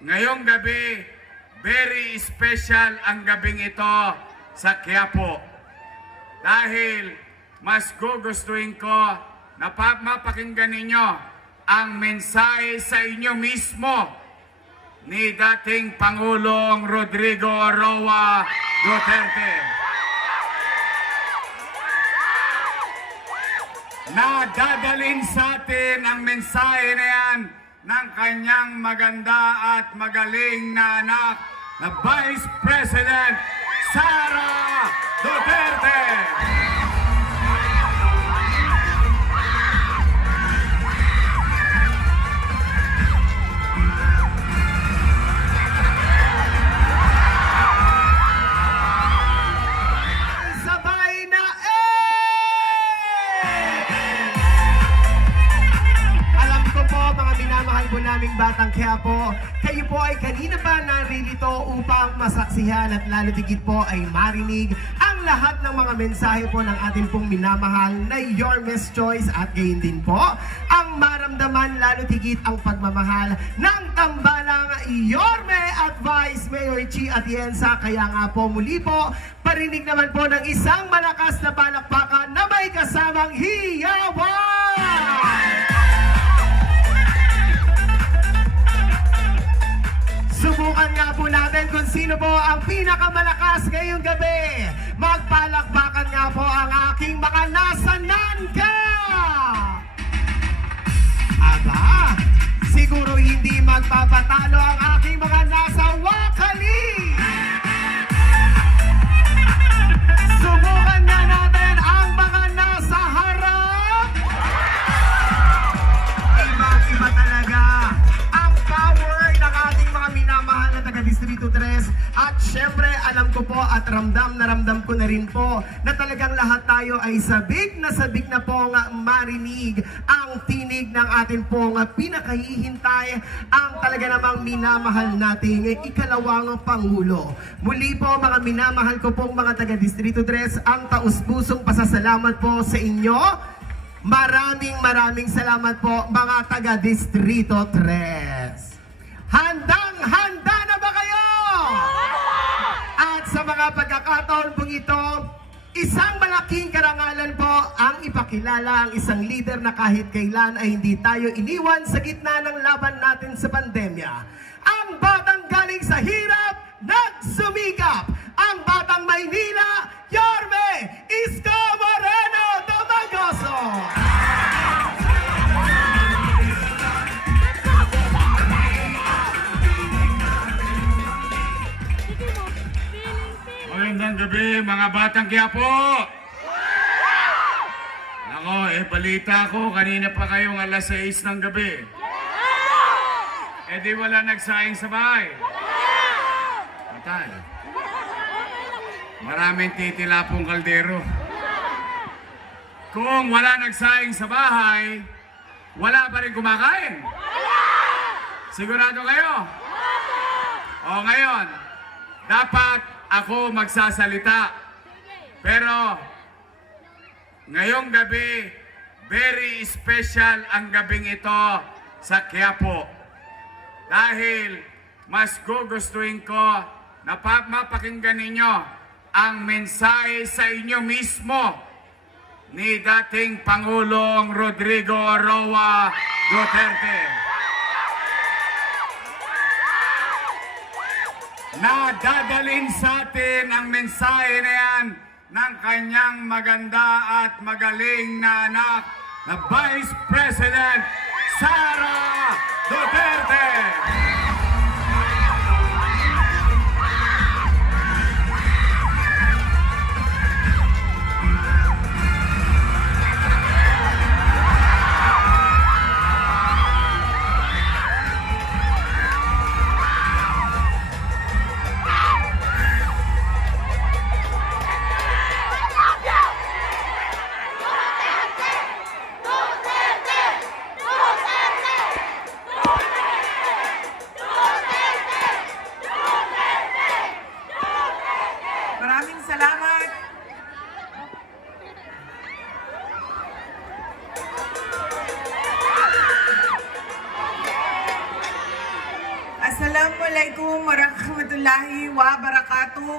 Ngayong gabi, very special ang gabing ito sa Quiapo. Dahil mas gugustuhin ko na mapakinggan ninyo ang mensahe sa inyo mismo ni dating Pangulong Rodrigo Roa Duterte. Na dadalhin sa atin ang mensahe na yan ng kanyang maganda at magaling na anak na Vice President Sara Duterte. Naming Batang Quiapo, kayo po ay kanina pa naririto upang masaksihan at lalo tigit po ay marinig ang lahat ng mga mensahe po ng ating pong minamahal na Yorme's Choice at gayon din po ang maramdaman lalo tigit ang pagmamahal ng tambalang Yorme at Vice Mayor Chi Atienza. Kaya nga po muli po, parinig naman po ng isang malakas na palakpakan na may kasamang hiyawan! Subukan nga po natin kung sino po ang pinakamalakas ngayong gabi. Magpalakpakan nga po ang aking mga nasa Nangka! Aba, siguro hindi magpapatalo ang aking mga nasa Wakali! Subukan nga natin ang mga nasa harap! Ibang-iba talaga ang power ng ating mga minamahal na taga-Distrito 3. At syempre, alam ko po at ramdam ko na rin po na talagang lahat tayo ay sabik na pong marinig ang tinig ng ating pong pinakahihintay, ang talaga namang minamahal nating ikalawang Pangulo. Muli po mga minamahal ko pong mga taga-Distrito 3, ang taus-pusong pasasalamat po sa inyo. Maraming salamat po mga taga-Distrito 3. Handang-handa na ba kayo? At sa mga pagkakataon pong ito, isang malaking karangalan po ang ipakilala ang isang leader na kahit kailan ay hindi tayo iniwan sa gitna ng laban natin sa pandemya. Ang batang galing sa hirap, nagsumikap. Ang batang Maynila, Yorme Isko Moreno Domagoso. Magandang gabi mga Batang Quiapo! Nako, balita ko, kanina pa kayong alas 6 ng gabi. Di wala nagsaing sa bahay. Patay. Maraming titilapong kaldero. Kung wala nagsaing sa bahay, wala pa rin kumakain. Sigurado kayo? O ngayon, dapat ako magsasalita. Pero ngayong gabi, very special ang gabing ito sa Quiapo. Dahil mas gugustuhin ko na mapakinggan ninyo ang mensahe sa inyo mismo ni dating Pangulong Rodrigo Roa Duterte. Na dadalhin sa atin ang mensahe na yan ng kanyang maganda at magaling na anak na Vice President Sara Duterte. Assalamualaikum warahmatullahi wabarakatuh.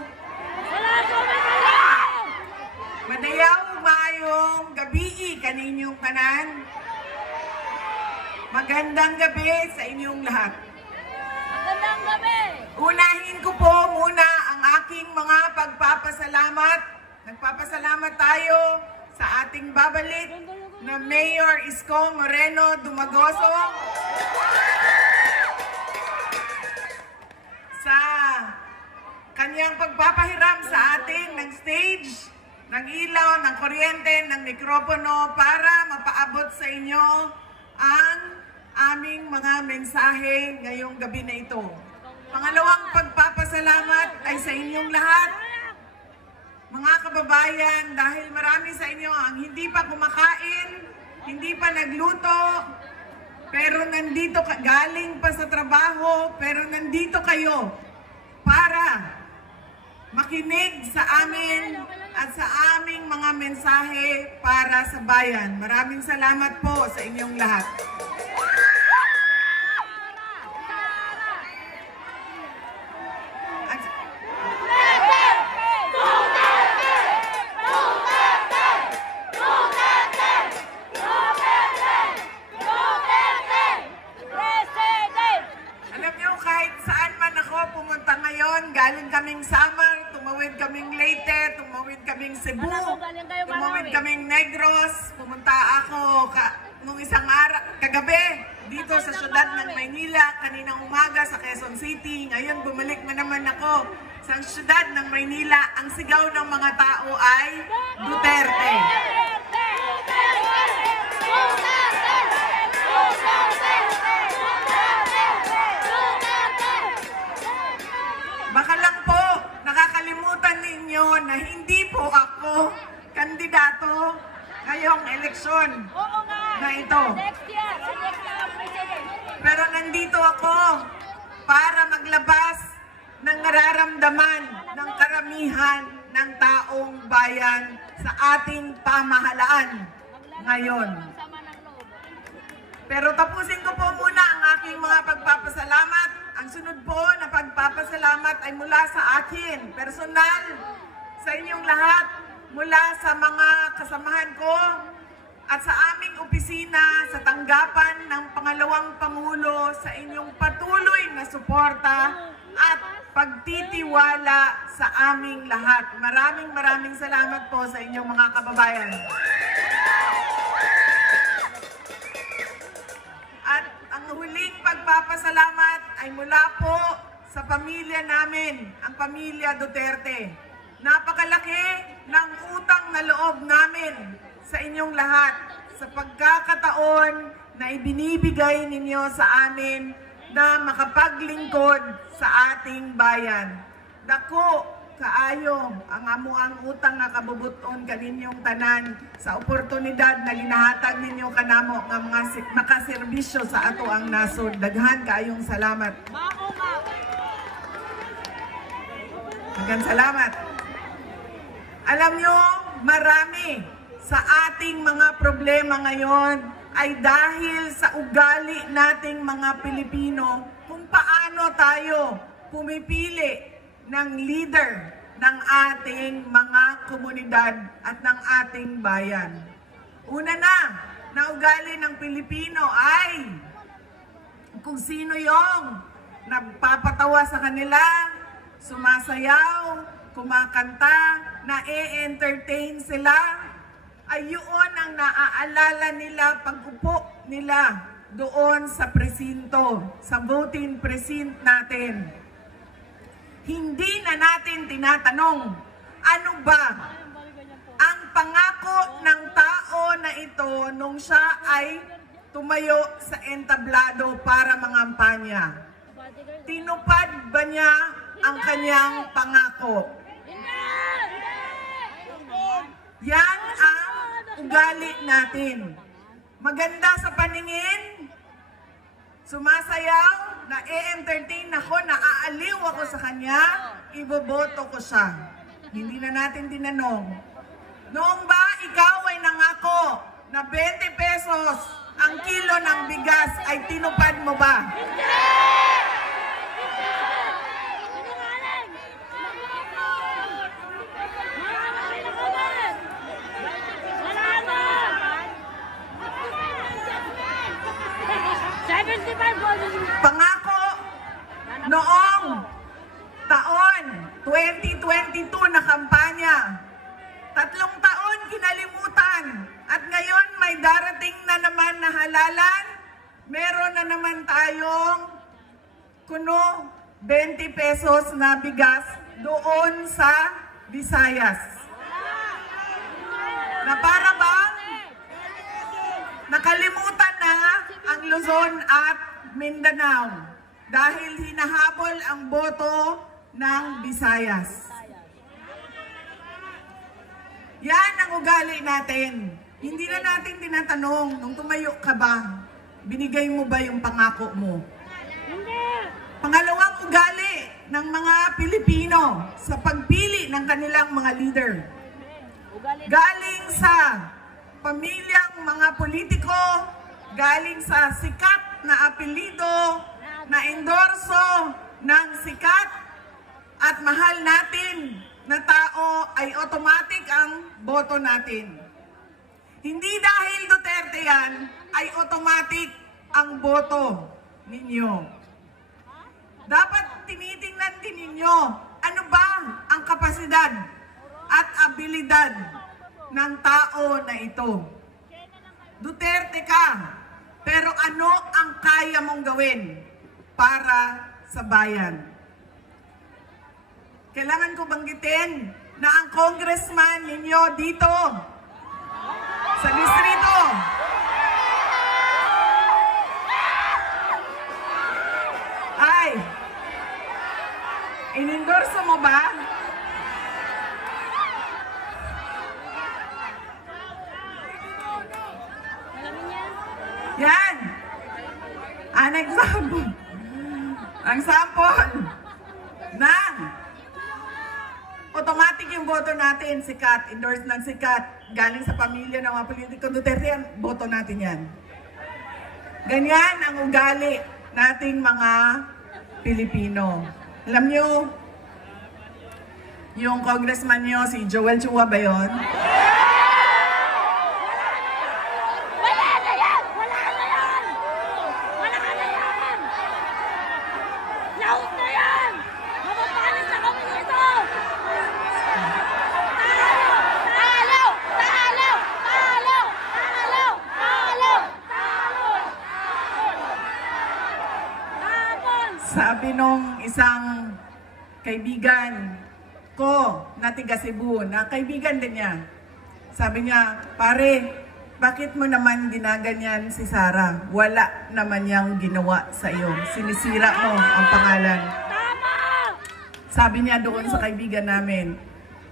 Madayaw maayong gabi kaninyong tanan. Magandang gabi sa inyong lahat. Magandang gabi! Unahin ko po muna ang aking mga pagpapasalamat. Nagpapasalamat tayo sa ating babalik na Mayor Isko Moreno Dumagoso sa kanyang pagpapahiram sa atin ng stage, ng ilaw, ng kuryente, ng mikropono para mapaabot sa inyo ang aming mga mensahe ngayong gabi na ito. Pangalawang pagpapasalamat ay sa inyong lahat, mga kababayan, dahil marami sa inyo ang hindi pa kumakain, hindi pa nagluto, pero nandito galing pa sa trabaho, pero nandito kayo para makinig sa amin at sa aming mga mensahe para sa bayan. Maraming salamat po sa inyong lahat. Galing kaming Samar, tumawid kaming Leyte, tumawid kaming Cebu, tumawid kaming Negros, pumunta ako nung isang kagabi dito sa syudad ng Maynila, kaninang umaga sa Quezon City. Ngayon bumalik na naman ako sa syudad ng Maynila. Ang sigaw ng mga tao ay Duterte. Baka lang po, nakakalimutan ninyo na hindi po ako kandidato ngayong eleksyon na ito. Next year ang president. Pero nandito ako para maglabas ng nararamdaman ng karamihan ng taong bayan sa ating pamahalaan ngayon. Pero tapusin ko po muna ang aking mga pagpapasalamat. Ang sunod po na pagpapasalamat ay mula sa akin, personal, sa inyong lahat, mula sa mga kasamahan ko at sa aming opisina sa tanggapan ng pangalawang Pangulo sa inyong patuloy na suporta at pagtitiwala sa aming lahat. Maraming salamat po sa inyong mga kababayan. At ang huling pagpapasalamat ay mula po sa pamilya namin, ang pamilya Duterte. Napakalaki ng utang na loob namin sa inyong lahat sa pagkakataon na ibinibigay ninyo sa amin na makapaglingkod sa ating bayan. Dako kaayo ang amuang utang nga kabubuton kaninyong tanan sa oportunidad na ginahatag ninyo kanamo nga mga nakaserbisyo sa ato ang nasod. Daghan kaayong salamat. Daghang salamat. Alam nyo, marami sa ating mga problema ngayon ay dahil sa ugali nating mga Pilipino kung paano tayo pumipili ng leader ng ating mga komunidad at ng ating bayan. Una na ugali ng Pilipino ay kung sino yung nagpapatawa sa kanila, sumasayaw, kumakanta, na-entertain sila, ay yun ang naaalala nila pag-upo nila doon sa presinto, sa voting precinct natin. Hindi na natin tinatanong, ano ba ang pangako ng tao na ito nung siya ay tumayo sa entablado para mangampanya? Tinupad ba niya ang kanyang pangako? Yan ang ugali natin. Maganda sa paningin, sumasayaw, na-entertain ako, naaaliw ako sa kanya, iboboto ko siya. Hindi na natin tinanong. Noong ba ikaw ay nangako na 20 pesos ang kilo ng bigas ay tinupad mo ba? kuno 20 pesos na bigas doon sa Visayas. Na para bang nakalimutan na ang Luzon at Mindanao dahil hinahabol ang boto ng Visayas. Yan ang ugali natin. Hindi na natin tinatanong, nung tumayo ka ba, binigay mo ba yung pangako mo? Pangalawang ugali ng mga Pilipino sa pagpili ng kanilang mga leader. Galing sa pamilyang mga politiko, galing sa sikat na apelido, na endorso ng sikat at mahal natin na tao ay automatic ang boto natin. Hindi dahil Duterte yan, ay automatic ang boto ninyo. Dapat tinitingnan din ninyo ano ba ang kapasidad at abilidad ng tao na ito. Duterte ka, pero ano ang kaya mong gawin para sa bayan? Kailangan ko banggitin na ang congressman ninyo dito sa distrito ay inendorso mo ba? Yan! An example. Ang sample ng automatic yung boto natin, sikat, endorse ng sikat, galing sa pamilya ng mga politiko Duterte yan, boto natin yan. Ganyan ang ugali nating mga Pilipino. Alam nyo, yung congressman nyo, si Joel Chua ba yun? Wala na yan! Wala na yan! Wala na yan! Laot na yan! Mapapalit na kami dito! Talo! Talo! Talo! Talo! Talo! Talo! Talo! Tapon! Sabi nung isang kaibigan ko na tiga Cebu, na kaibigan din niya. Sabi niya, pare, bakit mo naman ginaganyan si Sara? Wala naman niyang ginawa sa iyo. Sinisira mo ang pangalan. Tama! Sabi niya doon sa kaibigan namin,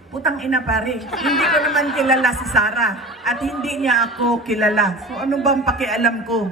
putang ina pare, hindi ko naman kilala si Sara at hindi niya ako kilala. So ano bang pakialam ko